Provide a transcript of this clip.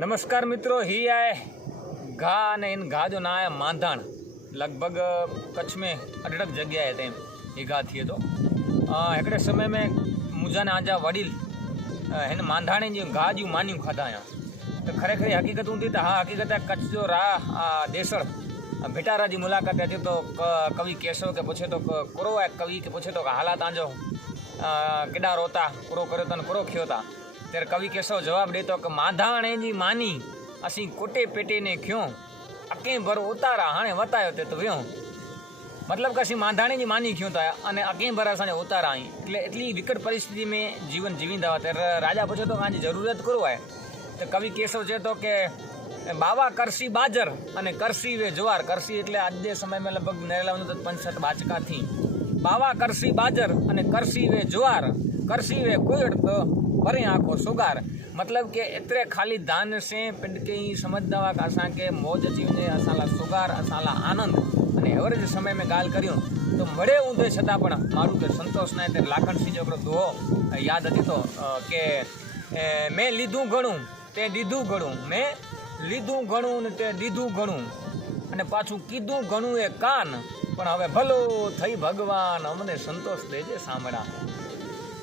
नमस्कार मित्रों, ही आए घा ने इन घा जो ना है मांधाण लगभग कच्छ में अडड़क जगह है तेम ये घा थी तो हिकिड़े समय में मुझा ने आजा वडील हिन मांधाणे जी घा जूं मानियूं खाधा आहियां त खरेखर हक़ीक़त हूंदी त हा हक़ीक़त आहे कच्छ जो राह देसड़ भिटारा जी मुलाक़ात अचे तो कवि केशव के पूछे तो कुरो है कवि के पूछे तो हालात तव्हांजो केॾा रोता कुरो करियो अथनि कुरो खियो था ત્યારે કવિ કેશવ જવાબ દેતો કે માધાણે જી માની અસી કોટે પેટેને ખ્યો અકે ભર ઉતારા હાણે વતાયો તે તો વ્યો मतलब કે અસી માધાણે જી માની ખ્યો તા અને અકે ભર અસાને ઉતારા आई એટલે એટલી વિકટ પરિસ્થિતિ में जीवन जीवींदा ત્યારે રાજા પૂછે તો કાંજી જરૂરત કરો है તો કવિ કેશવ છે તો કે બાવા કરસી બાજર અને કરસી વે જુવાર કરસી એટલે આજના સમયમાં લગભગ નેરલાનું તો 65 બાચકા થી બાવા કરસી બાજર અને કરસી वे જુવાર करसी वे कोयड़ तो वरे आँखों सुगार मतलब के इतरे खाली दान से पिंड के ही समझदा हुआ कि असां के मौज अची वञे असांला सुगार असांला आनंद अने एवरेज समय में गाल करियूं तो मड़े हूंदे छतां पण मारू के संतोष न ते लाखण सिंह जो दोहो याद अची तो के मैं लीधुं घणुं ते दीधुं घणुं मैं लीधुं घणुं ने ते दीधुं घणुं अने पाछुं कीधुं घणुं ए कान पण हवे भलो थई भगवान अमने संतोष देजे सामड़ा।